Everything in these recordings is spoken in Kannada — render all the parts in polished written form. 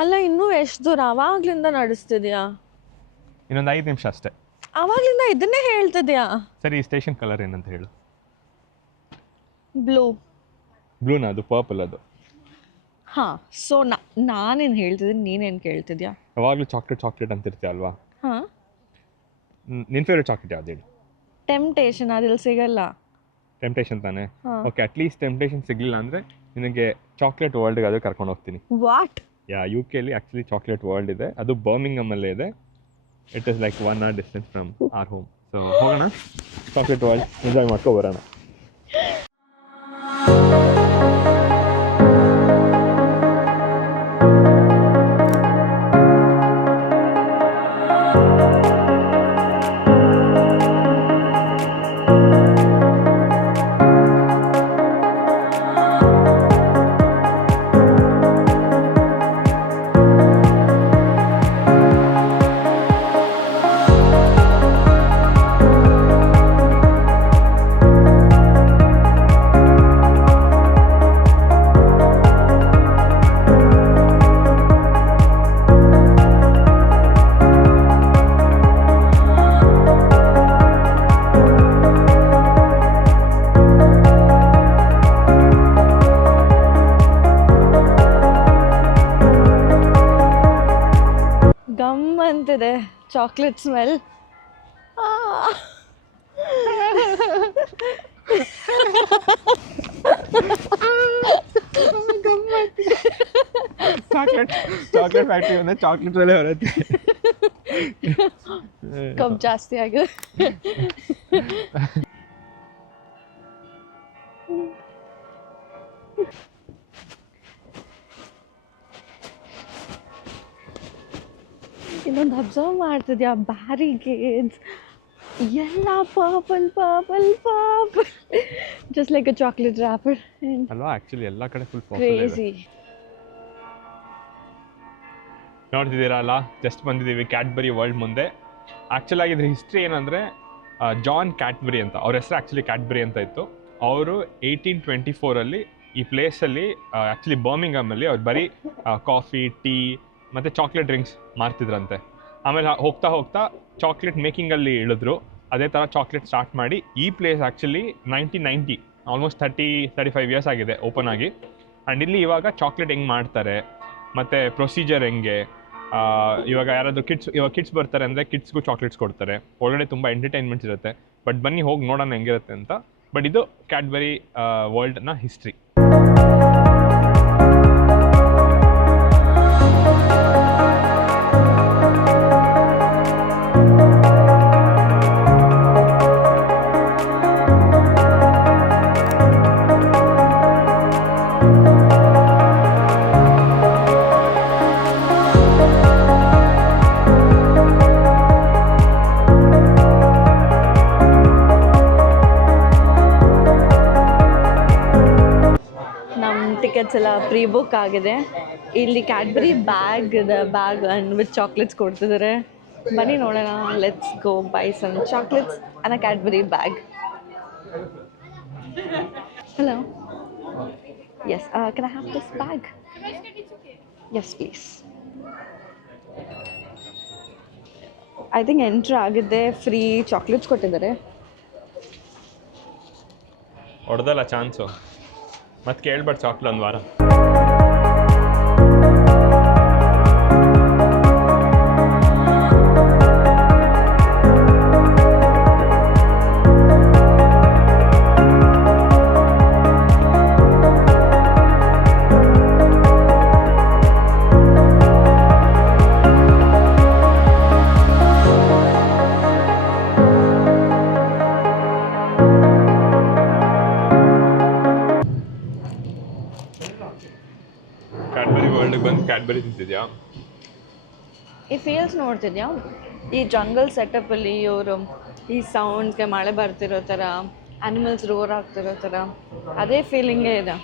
ಅಲ್ಲ ಇನ್ನೂ ಎಷ್ಟು ದೂರ ಅವಾಗ್ಲಿಂದ ನಡೆಸ್ತಿದ್ಯಾ? ಇನ್ನೊಂದು 5 ನಿಮಿಷ ಅಷ್ಟೇ. ಅವಾಗ್ಲಿಂದ ಇದನ್ನೇ ಹೇಳ್ತಿದ್ಯಾ? ಸರಿ, ಸ್ಟೇಷನ್ ಕಲರ್ ಏನಂತ ಹೇಳು. ಬ್ಲೂನಾ? ಅದು ಪರ್ಪಲ್ ಅದು. ಹಾಂ, ಸೊ ನಾನೇನು ಹೇಳ್ತಿದ್ದೀನಿ, ನೀನೇನು ಕೇಳ್ತಿದ್ಯಾ? ಯಾವಾಗಲೂ ಚಾಕ್ಲೇಟ್ ಅಂತಿರ್ತೀಯ ಅಲ್ವಾ? ಹಾಂ. ನಿನ್ನ ಫೇವ್ರೆಟ್ ಚಾಕ್ಲೇಟ್ ಯಾವ್ದು ಹೇಳು? ಟೆಂಪ್ಟೇಷನ್, ಅದಿಲ್ಲಿ ಸಿಗಲ್ಲ. ಟೆಂಪ್ಟೇಷನ್ ತಾನೇ? ಓಕೆ, ಅಟ್ಲೀಸ್ಟ್ ಟೆಂಪ್ಟೇಷನ್ ಸಿಗಲಿಲ್ಲ ಅಂದರೆ ನಿನಗೆ ಚಾಕ್ಲೇಟ್ ವರ್ಲ್ಡ್ಗೆ ಅದು ಕರ್ಕೊಂಡು ಹೋಗ್ತೀನಿ. What? UK actually chocolate world ಇದೆ, ಅದು ಬರ್ಮಿಂಗಮಲ್ಲೇ ಇದೆ. It is like 1 hour distance from our home. So ಹೋಗೋಣ, ಚಾಕ್ಲೇಟ್ ವರ್ಲ್ಡ್ ಎಂಜಾಯ್ ಮಾಡ್ಕೊ ಬರೋಣ. ಅಂತಿದೆ ಚಾಕ್ಲೇಟ್ ಸ್ಮೆಲ್. ಚಾಕ್ಲೇಟ್ ಫ್ಯಾಕ್ಟ್ರಿ ಅಂದರೆ ಚಾಕ್ಲೇಟ್ ಮೇಲೆ ಬರುತ್ತೆ. ಕಪ್ ಜಾಸ್ತಿ ಆಗಿದೆ. ಇನ್ನೊಂದು ಅಬ್ಸರ್ವ್ ಮಾಡ್ತಿದ್ಯಾ, ಬ್ಯಾರಿಗೇಡ್ಸ್ ಎಲ್ಲ purple just like a chocolate wrapper ಅಲ್ವಾ? ಆ್ಯಕ್ಚುಲಿ ಎಲ್ಲ ಕಡೆ ಫುಲ್ ಕ್ರೇಜಿ. ನೋಡ್ತಿದ್ದೀರಲ್ಲ, ಜಸ್ಟ್ ಬಂದಿದ್ದೀವಿ ಕ್ಯಾಡ್ಬರಿ ವರ್ಲ್ಡ್ ಮುಂದೆ. ಆ್ಯಕ್ಚುಲಾಗಿ ಇದ್ರ ಹಿಸ್ಟ್ರಿ ಏನಂದರೆ, ಜಾನ್ ಕ್ಯಾಡ್ಬರಿ ಅಂತ, ಅವ್ರ ಹೆಸರು ಆ್ಯಕ್ಚುಲಿ ಕ್ಯಾಡ್ಬರಿ ಅಂತ ಇತ್ತು. ಅವರು 1824 ಈ ಪ್ಲೇಸಲ್ಲಿ ಆ್ಯಕ್ಚುಲಿ ಬರ್ಮಿಂಗಮಲ್ಲಿ ಅವ್ರು ಬರೀ ಕಾಫಿ, ಟೀ ಮತ್ತು ಚಾಕ್ಲೇಟ್ ಡ್ರಿಂಕ್ಸ್ ಮಾರ್ತಿದ್ರಂತೆ. ಆಮೇಲೆ ಹೋಗ್ತಾ ಹೋಗ್ತಾ ಚಾಕ್ಲೇಟ್ ಮೇಕಿಂಗಲ್ಲಿ ಇಳಿದ್ರು. ಅದೇ ಥರ ಚಾಕ್ಲೇಟ್ ಸ್ಟಾರ್ಟ್ ಮಾಡಿ ಈ ಪ್ಲೇಸ್ ಆ್ಯಕ್ಚುಲಿ 1990 ಆಲ್ಮೋಸ್ಟ್ 35 ಇಯರ್ಸ್ ಆಗಿದೆ ಓಪನ್ ಆಗಿ. ಆ್ಯಂಡ್ ಇಲ್ಲಿ ಇವಾಗ ಚಾಕ್ಲೇಟ್ ಹೆಂಗೆ ಮಾಡ್ತಾರೆ ಮತ್ತು ಪ್ರೊಸೀಜರ್ ಹೆಂಗೆ, ಇವಾಗ ಯಾರಾದರೂ ಕಿಡ್ಸ್ ಬರ್ತಾರೆ ಅಂದರೆ ಕಿಡ್ಸ್ಗೂ ಚಾಕ್ಲೇಟ್ಸ್ ಕೊಡ್ತಾರೆ. ಒಳಗಡೆ ತುಂಬ ಎಂಟರ್ಟೈನ್ಮೆಂಟ್ಸ್ ಇರುತ್ತೆ. ಬಟ್ ಬನ್ನಿ ಹೋಗಿ ನೋಡೋಣ ಹೆಂಗಿರುತ್ತೆ ಅಂತ. ಬಟ್ ಇದು ಕ್ಯಾಡ್ಬರಿ ವರ್ಲ್ಡ್ನ ಹಿಸ್ಟ್ರಿ. ಟಿಕೆಟ್ಸ್ ಎಲ್ಲ ಪ್ರೀ ಬುಕ್ ಆಗಿದೆ. ಇಲ್ಲಿ Cadbury bag and with chocolates ಕೊಡ್ತಿದ್ದಾರೆ. ಬನ್ನಿ ನೋಡೋಣ. Let's go buy some chocolates and a Cadbury bag. Hello, yes, can I have this bag? Yes please. I think entry ಆಗಿದೆ, ಫ್ರೀ ಚಾಕ್ಲೇಟ್ಸ್ ಕೊಟ್ಟಿದ್ದಾರೆ. ಹೊಡೆದಲ್ಲ ಚಾನ್ಸು, ಮತ್ತೆ ಕೇಳ್ಬೇಡ ಚಾಕ್ಲೇಟ್ ಒಂದು ವಾರ. ಕ್ಯಾಡ್ಬರಿ ವರ್ಲ್ಡ್ಗೆ ಬಂದು ಕ್ಯಾಡ್ಬರಿ ತಿಂತಿದ್ಯಾ? ಈ ಫೀಲ್ಸ್ ನೋಡ್ತಿದ್ಯಾ? ಈ ಜಂಗಲ್ ಸೆಟಪ್ಪಲ್ಲಿ ಇವರು ಈ ಸೌಂಡ್ಸ್ಗೆ ಮಳೆ ಬರ್ತಿರೋ ಥರ, ಆ್ಯನಿಮಲ್ಸ್ ರೋರ್ ಆಗ್ತಿರೋ ಥರ, ಅದೇ ಫೀಲಿಂಗೇ ಇದೆ.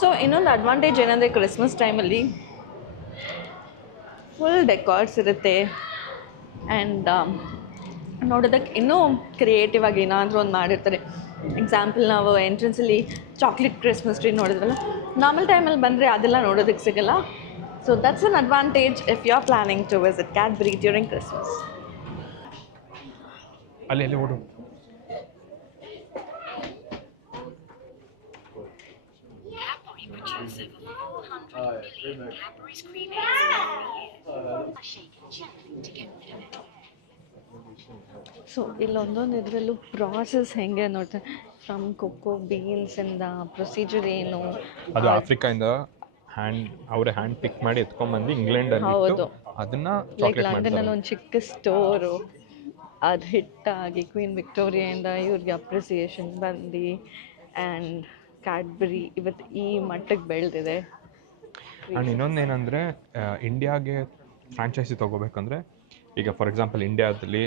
ಸೊ ಇನ್ನೊಂದು ಅಡ್ವಾಂಟೇಜ್ ಏನಂದರೆ ಕ್ರಿಸ್ಮಸ್ ಟೈಮಲ್ಲಿ ಫುಲ್ ಡೆಕಾರ್ಸ್ ಇರುತ್ತೆ ಆ್ಯಂಡ್ ನೋಡೋದಕ್ಕೆ ಇನ್ನೂ ಕ್ರಿಯೇಟಿವ್ ಆಗಿ ಏನಾದರೂ ಒಂದು ಮಾಡಿರ್ತಾರೆ. ಎಕ್ಸಾಂಪಲ್ ನಾವು ಎಂಟ್ರೆನ್ಸಲ್ಲಿ ಚಾಕ್ಲೇಟ್ ಕ್ರಿಸ್ಮಸ್ ಟ್ರೀ ನೋಡಿದ್ವಲ್ಲ, ನಾರ್ಮಲ್ ಟೈಮಲ್ಲಿ ಬಂದರೆ ಅದೆಲ್ಲ ನೋಡೋದಕ್ಕೆ ಸಿಗಲ್ಲ. So that's an advantage if you are planning to visit Cadbury during Christmas. ಅಲ್ಲಿ ಓಡು. ಸೊ ಇಲ್ಲೊಂದೊಂದು ಇದರಲ್ಲೂ ಪ್ರಾಸೆಸ್ ಹೆಂಗೆ ನೋಡ್ತಾರೆ, ಫ್ರಮ್ ಕೊಕ್ಕೋ ಬೀನ್ಸಿಂದ ಪ್ರೊಸೀಜರ್ ಏನು. ಅದು ಆಫ್ರಿಕಾಯಿಂದ ಅವರೇ ಹ್ಯಾಂಡ್ ಪಿಕ್ ಮಾಡಿ ಎತ್ಕೊಂಡ್ಬಂದು ಇಂಗ್ಲೆಂಡಲ್ಲಿ ಹೌದು. ಅದನ್ನ ಲೈಕ್ ಲಂಡನಲ್ಲಿ ಒಂದು ಚಿಕ್ಕ ಸ್ಟೋರು, ಅದು ಹಿಟ್ಟಾಗಿ ಕ್ವೀನ್ ವಿಕ್ಟೋರಿಯಿಂದ ಇವ್ರಿಗೆ ಅಪ್ರಿಸಿಯೇಷನ್ ಬಂದು ಆ್ಯಂಡ್ ಕ್ಯಾಡ್ಬರಿ ಇವತ್ತು ಈ ಮಟ್ಟಕ್ಕೆ ಬೆಳೆದಿದೆ. ಆ್ಯಂಡ್ ಇನ್ನೊಂದೇನೆಂದರೆ ಇಂಡಿಯಾಗೆ ಫ್ರಾಂಚೈಸಿ ತೊಗೋಬೇಕಂದ್ರೆ ಈಗ ಫಾರ್ ಎಕ್ಸಾಂಪಲ್ ಇಂಡಿಯಾದಲ್ಲಿ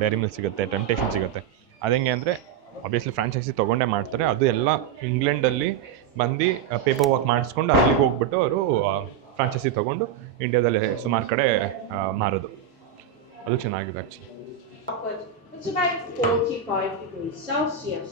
ಡೈರಿ ಮಿಲ್ಕ್ ಸಿಗುತ್ತೆ, ಟೆಂಪ್ಟೇಷನ್ ಸಿಗುತ್ತೆ. ಅದಂಗೆ ಅಂದರೆ ಆಬ್ವಿಯಸ್ಲಿ ಫ್ರಾಂಚೈಸಿ ತೊಗೊಂಡೇ ಮಾಡ್ತಾರೆ. ಅದು ಎಲ್ಲ ಇಂಗ್ಲೆಂಡಲ್ಲಿ ಬಂದು ಪೇಪರ್ ವರ್ಕ್ ಮಾಡಿಸ್ಕೊಂಡು ಅಲ್ಲಿಗೆ ಹೋಗ್ಬಿಟ್ಟು ಅವರು ಫ್ರಾಂಚೈಸಿ ತೊಗೊಂಡು ಇಂಡಿಯಾದಲ್ಲಿ ಸುಮಾರು ಕಡೆ ಮಾರೋದು. ಅದು ಚೆನ್ನಾಗಿದೆ actually. It's about 45 degrees Celsius,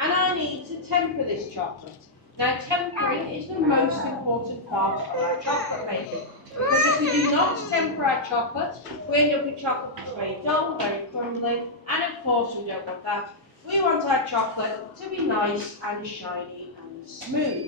and I need to temper this chocolate. Now, tempering is the most important part of our chocolate making, because if we do not temper our chocolate, we end up with chocolate that's very dull, very crumbly, and of course we don't want that. We want our chocolate to be nice and shiny and smooth.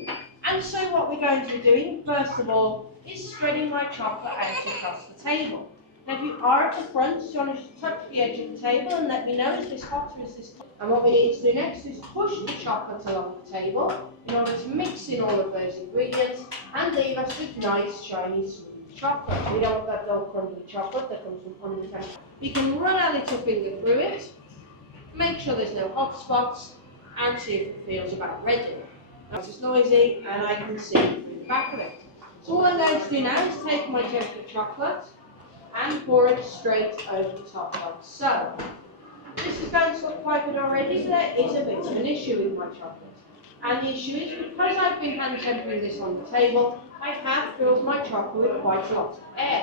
And so what we're going to be doing, first of all, is spreading my chocolate out across the table. Now, if you are at the front, you want to touch the edge of the table and let me know, is this hot or is this cold? And what we need to do next is push the chocolate along the table in order to mix in all of those ingredients and leave us with nice, shiny, smooth chocolate. We don't want that dull, crumbly chocolate that comes from under the table. You can run our little finger through it, make sure there's no hot spots, and see if it feels about ready. Now, it's noisy and I can see through the back of it. So all I'm going to do now is take my tempered chocolate and pour it straight over the top like so. This is going to look quite good already, so there is a bit of an issue with my chocolate. And the issue is because I've been hand tempering this on the table, I have filled my chocolate with quite a lot of air.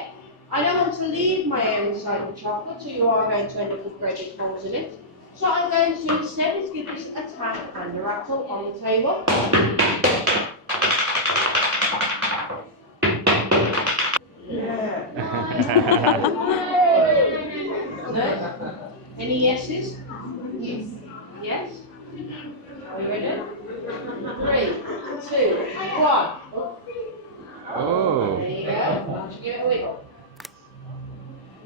I don't want to leave my air inside the chocolate, so you are going to end up with breaded holes in it. So I'm going to instead is give this a tap and a rattle on the table. Any yeses? Yes. Yes? Are you ready? 3, 2, 1. Oh. There you go. Give it a wiggle.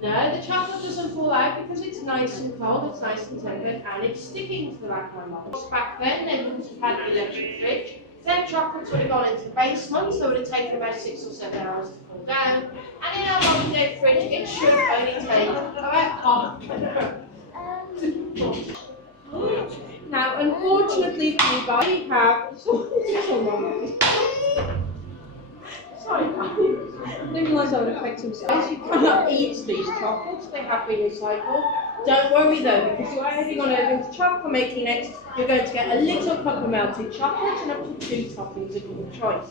No, the chocolate doesn't fall out because it's nice and cold, it's nice and tempered, and it's sticking to the back of my mouth. Back then, they wouldn't have had the electric fridge. Then chocolates would have gone into the basement, so it would have taken about 6 or 7 hours to cool down. And in our modern day fridge, it should only take about half an hour. Now, unfortunately for you guys, we have sorry, guys. Didn't realise I would affect himself. You cannot eat these chocolates; they have been recycled. Don't worry though, because you are heading on over into chocolate making next. You're going to get a little cup of melted chocolate and up to 2 toppings of your choice.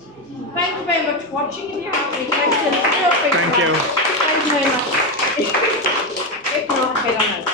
Thank you very much for watching. If you have any questions, feel free to Thank you. ask. Thank you very much. If not, head on over.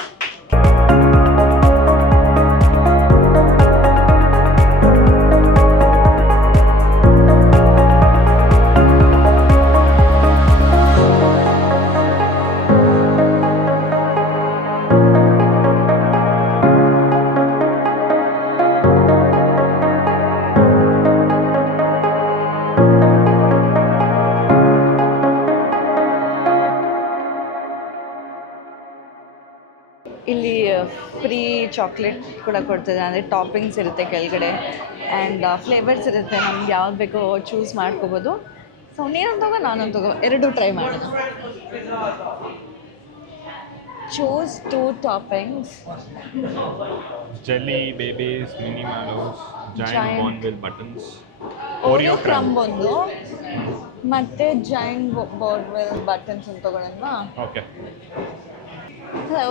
ಇಲ್ಲಿ ಫ್ರೀ ಚಾಕ್ಲೇಟ್ ಕೂಡ ಕೊಡ್ತಿದೆ, ಅಂದರೆ ಟಾಪಿಂಗ್ಸ್ ಇರುತ್ತೆ ಕೆಳಗಡೆ ಆ್ಯಂಡ್ ಫ್ಲೇವರ್ಸ್ ಇರುತ್ತೆ, ನಮ್ಗೆ ಯಾವ್ದು ಬೇಕೋ ಚೂಸ್ ಮಾಡ್ಕೋಬೋದು. ಸೊ ನೀನೊಂದು ತಗೋ ನಾನೊಂದು ತಗೋ, ಎರಡೂ ಟ್ರೈ ಮಾಡೋಣ. Choose 2 toppings. Jelly babies, mini mallows, Giant. Giant Bournville buttons, Oreo crumb ಒಂದು ಮತ್ತು ಜಾಯಿಂಟ್ ಬಾರ್ನ್ವಿಲ್ ಬಟನ್ಸ್ ಅಂತ ತಗೊಳ್ಳೋಣ. Okay. Hello,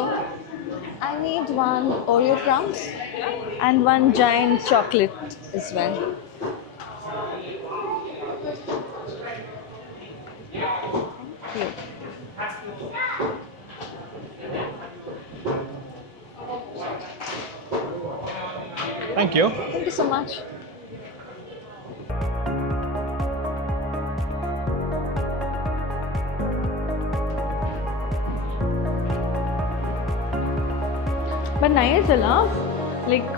I need 1 Oreo crumbs and 1 giant chocolate as well. Thank you. Thank you so much. But nice ಅಲ್ಲ, ಲೈಕ್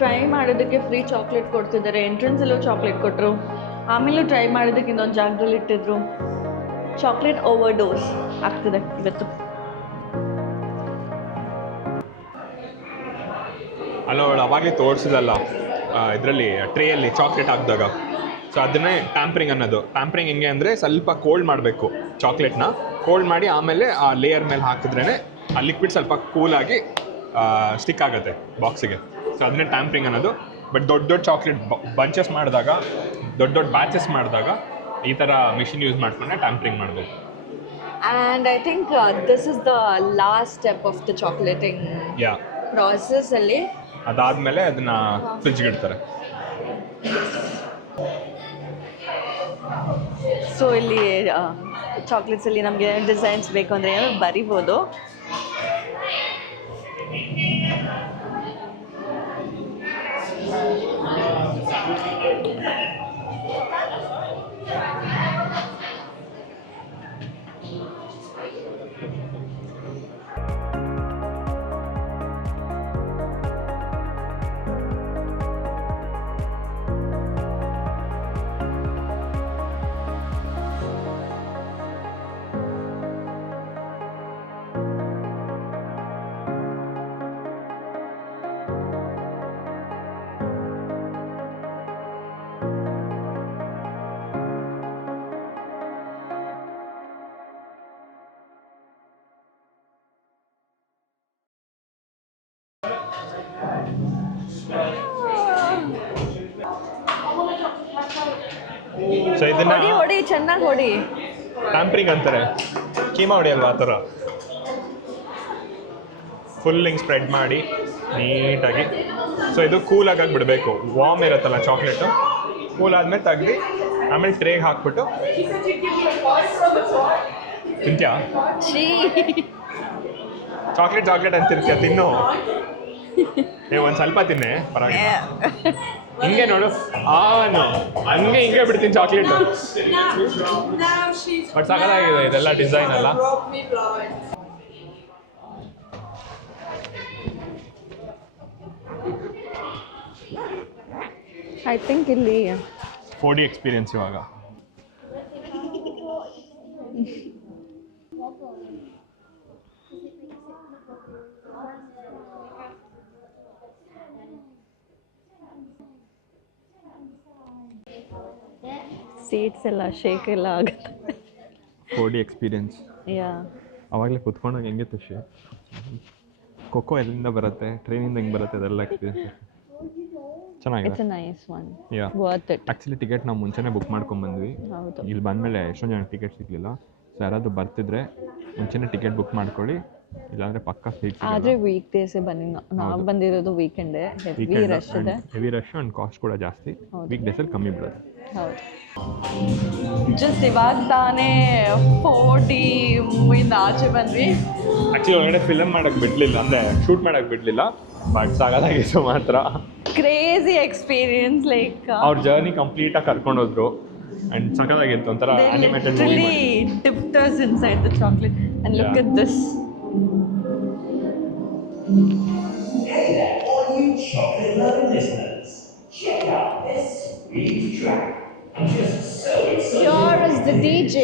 ಟ್ರೈ ಮಾಡೋದಕ್ಕೆ ಫ್ರೀ ಚಾಕ್ಲೇಟ್ ಕೊಡ್ತಿದ್ದಾರೆ. ಎಂಟ್ರೆನ್ಸಲ್ಲೂ ಚಾಕ್ಲೇಟ್ ಕೊಟ್ಟರು, ಆಮೇಲೂ ಟ್ರೈ ಮಾಡೋದಕ್ಕೆ ಇನ್ನೊಂದು ಜಾಗದಲ್ಲಿ ಇಟ್ಟಿದ್ರು. ಚಾಕ್ಲೇಟ್ ಓವರ್ ಡೋಸ್ ಆಗ್ತಿದೆ ಇವತ್ತು. ಅಲ್ಲ ಅವಳು ಅವಾಗಲೇ ತೋರಿಸಿದಲ್ಲ ಇದರಲ್ಲಿ ಟ್ರೇಯಲ್ಲಿ ಚಾಕ್ಲೇಟ್ ಹಾಕಿದಾಗ, ಸೊ ಅದನ್ನೇ ಟ್ಯಾಂಪ್ರಿಂಗ್ ಅನ್ನೋದು. ಟ್ಯಾಂಪ್ರಿಂಗ್ ಹೆಂಗೆ ಅಂದರೆ ಸ್ವಲ್ಪ ಕೋಲ್ಡ್ ಮಾಡಬೇಕು ಚಾಕ್ಲೇಟ್ನ, ಕೋಲ್ಡ್ ಮಾಡಿ ಆಮೇಲೆ ಆ ಲೇಯರ್ ಮೇಲೆ ಹಾಕಿದ್ರೇ ಆ ಲಿಕ್ವಿಡ್ ಸ್ವಲ್ಪ ಕೂಲಾಗಿ ಸ್ಟಿಕ್ ಆಗುತ್ತೆ ಬಾಕ್ಸಿಗೆ. ಸೊ ಅದನ್ನೇ ಟ್ಯಾಂಪ್ರಿಂಗ್ ಅನ್ನೋದು. ಬಟ್ ದೊಡ್ಡ ದೊಡ್ಡ ಚಾಕ್ಲೇಟ್ ಬಂಚಸ್ ಮಾಡಿದಾಗ, ದೊಡ್ಡ ದೊಡ್ಡ ಬ್ಯಾಚಸ್ ಮಾಡಿದಾಗ ಈ ಥರ ಮಿಷಿನ್ ಯೂಸ್ ಮಾಡ್ಕೊಂಡೆ ಟ್ಯಾಂಪ್ರಿಂಗ್ ಮಾಡಬೇಕು. And I think this is the last step of the chocolating ಪ್ರಾಸೆಸ್ಸಲ್ಲಿ. ಅದಾದಮೇಲೆ ಅದನ್ನು ಫ್ರಿಜ್ಗೆ ಇಡ್ತಾರೆ. ಸೊ ಇಲ್ಲಿ ಚಾಕ್ಲೇಟ್ಸಲ್ಲಿ ನಮಗೆ ಡಿಸೈನ್ಸ್ ಬೇಕು ಅಂದರೆ ಏನಾದ್ರು ಬರಿಬೋದು. ಸೊ ಇದನ್ನ ಹೊಡಿ ಚೆನ್ನಾಗಿ ಹೊಡಿ. ಟ್ಯಾಂಪ್ರಿಂಗ್ ಅಂತಾರೆ, ಕೀಮಾ ಹೊಡಿಯಲ್ವಾ ಆ ಥರ. ಫುಲ್ ಹಿಂಗೆ ಸ್ಪ್ರೆಡ್ ಮಾಡಿ ನೀಟಾಗಿ. ಸೊ ಇದು ಕೂಲಾಗಿ ಆಗಿಬಿಡ್ಬೇಕು. ವಾರ್ಮ್ ಇರುತ್ತಲ್ಲ ಚಾಕ್ಲೇಟು, ಕೂಲ್ ಆದಮೇಲೆ ತೆಗ್ದು ಆಮೇಲೆ ಟ್ರೇಗೆ ಹಾಕ್ಬಿಟ್ಟು ತಿಂತ್ಯಾ? ಚಾಕ್ಲೇಟ್ ಅಂತಿರ್ತೀಯ, ತಿನ್ನು. ಒಂದು ಸ್ವಲ್ಪ ತಿನ್ನೆ ಪರವಾಗಿಲ್ಲ. ಹಿಂಗೆ ನೋಡು, ಹಂಗೆ ಹಿಂಗೆ ಬಿಡ್ತೀನಿ ಚಾಕ್ಲೇಟ್. ಬಟ್ ಸಾಕಾಗಿದೆ ಇದೆಲ್ಲ ಡಿಸೈನ್ ಅಲ್ಲ. ಐ ಥಿಂಕ್ ಇಲ್ಲಿ 4D ಎಕ್ಸ್ಪೀರಿಯನ್ಸ್ ಇವಾಗ. ಸೀಟ್ಸ್ ಎಲ್ಲ ಶೇಕ್ ಎಲ್ಲ ಆಗುತ್ತೆ. 4D experience. ಯಾ, ಅವಾಗಲೇ ಕುತ್ಕೊಂಡಾಗ ಹೆಂಗೆ ಖುಷಿ. ಖೋಖೋ ಎಲ್ಲಿಂದ ಬರುತ್ತೆ, ಟ್ರೈನಿಂದ ಹೆಂಗೆ ಬರುತ್ತೆ, ಅದೆಲ್ಲ ಎಕ್ಸ್ಪೀರಿಯನ್ಸ್ ಚೆನ್ನಾಗಿದೆ. It's a nice one. Yeah, worth it. Actually ticket ನಾವು ಮುಂಚೆನೇ ಬುಕ್ ಮಾಡ್ಕೊಂಡ್ಬಂದ್ವಿ. ಹೌದು. ಇಲ್ಲಿ ಬಂದಮೇಲೆ ಎಷ್ಟೊಂದು ಜನ ಟಿಕೆಟ್ ಸಿಗಲಿಲ್ಲ. ಸೊ ಯಾರಾದರೂ ಬರ್ತಿದ್ರೆ ಮುಂಚೆನೇ ಟಿಕೆಟ್ ಬುಕ್ ಮಾಡ್ಕೊಳ್ಳಿ, ಇಲ್ಲಾಂದರೆ ಪಕ್ಕ ಸೀಟ್. ಆದರೆ ವೀಕ್ ಡೇಸೇ ಬನ್ನಿ. ನಾವು ಬಂದಿರೋದು ವೀಕೆಂಡೇ, ಹೆವಿ ರಶ್ ಇದೆ. ಹೆವಿ ರಶ್ ಆ್ಯಂಡ್ ಕಾಸ್ಟ್ ಕೂಡ ಜಾಸ್ತಿ. ವೀಕ್ ಡೇಸಲ್ಲಿ ಕಮ್ಮಿ ಬಿಡೋದು. ಹೌದು. ಜಸ್ಟ್ ಇವಾಗ ತಾನೇ 4D ಮೂವಿಯಿಂದ ಆಚೆ ಬಂದ್ವಿ. ಆ್ಯಕ್ಚುಲಿ ಒಳಗಡೆ ಫಿಲಮ್ ಮಾಡೋಕ್ಕೆ ಬಿಡಲಿಲ್ಲ, ಅಂದರೆ ಶೂಟ್ ಮಾಡೋಕ್ಕೆ ಬಿಡಲಿಲ್ಲ. ಬಟ್ ಸಾಕಾಗಿತ್ತು ಮಾತ್ರ. Crazy experience. ಲೈಕ್ ಅವ್ರ ಜರ್ನಿ ಕಂಪ್ಲೀಟಾಗಿ ಕರ್ಕೊಂಡೋದ್ರು ಆ್ಯಂಡ್ ಸಖತ್ತಾಗಿತ್ತು. ಒಂಥರ animated movie. dipped us inside the chocolate and look at this. Hey there, all you chocolate-loving listeners. Check out this sweet track. I'm just so excited. Here is the DJ.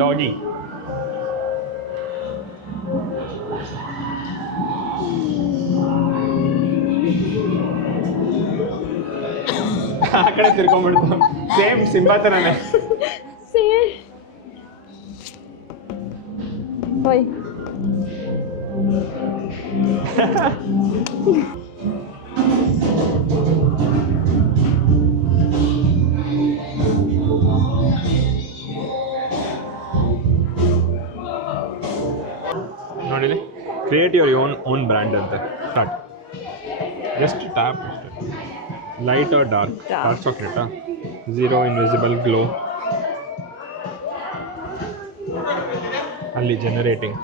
Doggy. ಆ ಕಡೆ ತಿರ್ಕೊಂಡ್ಬಿಡ್ತು. ಸೇಮ್ ಸಿಂಬಾ ಥರನೇ. Bye. Create your own brand ಅಂತೆ. ಸ್ಟಾರ್ಟ್. ಜಸ್ಟ್ ಟ್ಯಾಪ್ ಅಷ್ಟೇ. Light or dark? ಡಾರ್ಕ್ ಚಾಕ್ಲೇಟಾ? 0 ಇನ್ವಿಸಿಬಲ್ ಗ್ಲೋ. ಅಲ್ಲಿ ಜನರೇಟಿಂಗ್.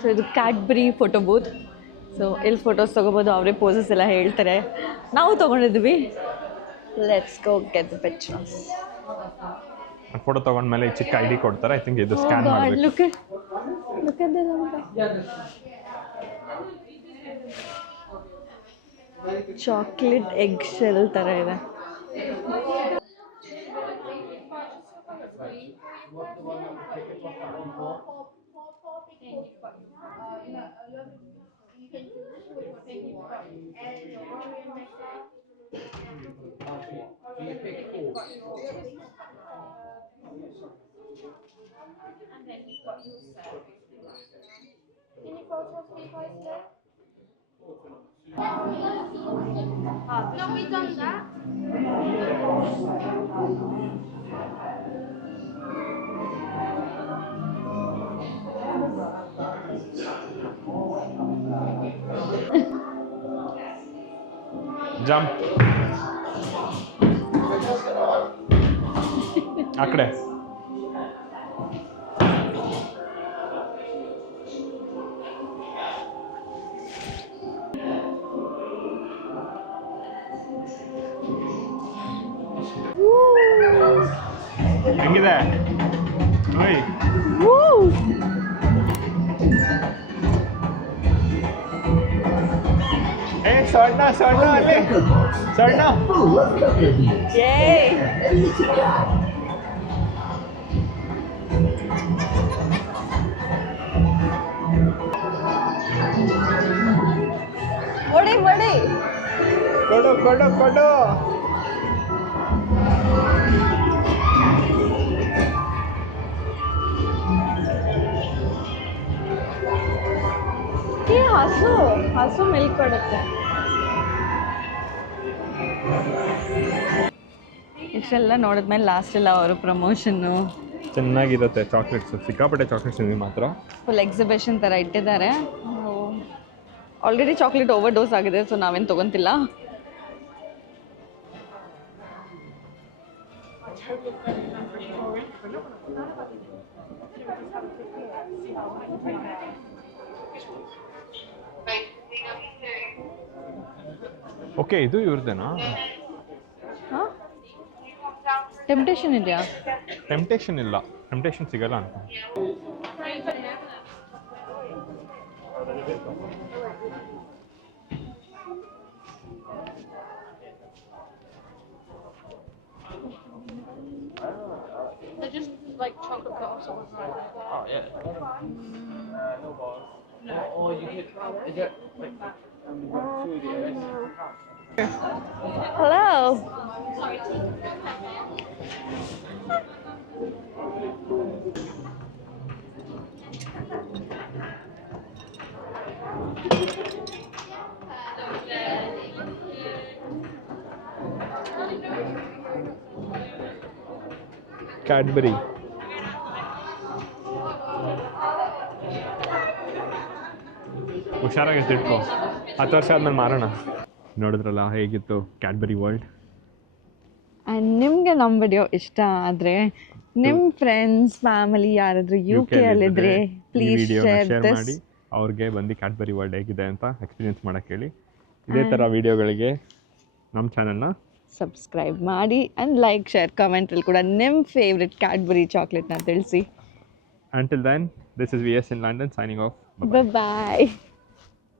ಸೊ ಇದು ಕ್ಯಾಡ್ಬರಿ ಫೋಟೋ ಬೂತ್. ಸೊ ಇಲ್ಲಿ ಫೋಟೋಸ್ ತೊಗೋಬೋದು, ಅವರೇ ಪೋಸಸ್ ಎಲ್ಲ ಹೇಳ್ತಾರೆ. ನಾವು ತೊಗೊಂಡಿದ್ವಿ. Let's go get the pictures. Photo ತೊಗೊಂಡ್ಮೇಲೆ ಈ ಚಿಕ್ಕ ID ಕೊಡ್ತಾರೆ. ಐ ಥಿಂಕ್ ಇದು ಸ್ಕ್ಯಾನ್ ಮಾಡಬೇಕು. Look at this. Chocolate egg shell ಥರ ಇದೆ. No, we've done that. Jump ಆ ಕಡೆ. ಹೆಂಗಿದೆ? ಓಯ್ ಏ ಸ್ವರ್ಣ ಅಲ್ಲಿ ಸ್ವರ್ಣ. Yay! Modi. ಕೊಡು. ಈ ಹಸು ಮಿಲ್ಕ್ ಕೊಡುತ್ತೆ. ಇಷ್ಟೆಲ್ಲ ನೋಡಿದ್ಮೇಲೆ ಲಾಸ್ಟ್ ಎಲ್ಲ ಅವರು ಪ್ರಮೋಷನ್ನು ಚೆನ್ನಾಗಿರುತ್ತೆ. ಚಾಕ್ಲೇಟ್ಸ್ ಸಿಕ್ಕಾಪಟ್ಟೆ ಚಾಕ್ಲೇಟ್ಸ್ ಇದೆ ಮಾತ್ರ. ಫುಲ್ ಎಕ್ಸಿಬಿಷನ್ ಥರ ಇಟ್ಟಿದ್ದಾರೆ. ಆಲ್ರೆಡಿ ಚಾಕ್ಲೇಟ್ ಓವರ್ ಡೋಸ್ ಆಗಿದೆ, ಸೊ ನಾವೇನು ತೊಗೊತಿಲ್ಲ. ಓಕೆ, ಇದು ಇವ್ರದ್ದೇನಾ? ಹಾಂ, ಟೆಂಪ್ಟೇಷನ್ ಇದೆಯಾ? ಟೆಂಪ್ಟೇಷನ್ ಇಲ್ಲ, ಟೆಂಪ್ಟೇಷನ್ ಸಿಗಲ್ಲ ಅಂತ. They're just like chocolate bars or something. Oh yeah. No balls. No. Or you could. Is it like two days? Hello. Cadbury ಹುಷಾರಾಗಿ ತಿಳ್ಕೊ. 10 ವರ್ಷ ಆದ್ಮೇಲೆ ಮಾರೋಣ. ನೋಡಿದ್ರಲ್ಲ ಹೇಗಿತ್ತು ಕ್ಯಾಡ್ಬರಿ ವರ್ಲ್ಡ್. ಆ್ಯಂಡ್ ನಿಮಗೆ ನಮ್ಮ ವಿಡಿಯೋ ಇಷ್ಟ ಆದರೆ ನಿಮ್ಮ ಫ್ರೆಂಡ್ಸ್ ಫ್ಯಾಮಿಲಿ ಯಾರಾದರೂ UK ಅಲ್ಲಿದ್ದರೆ ಪ್ಲೀಸ್ ಶೇರ್ ಮಾಡಿ ಅವ್ರಿಗೆ ಬಂದು ಕ್ಯಾಡ್ಬರಿ ವರ್ಲ್ಡ್ ಹೇಗಿದೆ ಅಂತ ಎಕ್ಸ್ಪೀರಿಯನ್ಸ್ ಮಾಡೋಕ್ಕೆ ಹೇಳಿ. ಇದೇ ಥರ ವಿಡಿಯೋಗಳಿಗೆ ನಮ್ಮ ಚಾನಲ್ನ ಸಬ್ಸ್ಕ್ರೈಬ್ ಮಾಡಿ ಆ್ಯಂಡ್ ಲೈಕ್ ಶೇರ್ ಕಮೆಂಟಲ್ಲಿ ಕೂಡ ನಿಮ್ಮ ಫೇವ್ರೆಟ್ ಕ್ಯಾಡ್ಬರಿ ಚಾಕ್ಲೇಟ್ನ ತಿಳಿಸಿ. Until then, this is VS in London signing off. Bye-bye.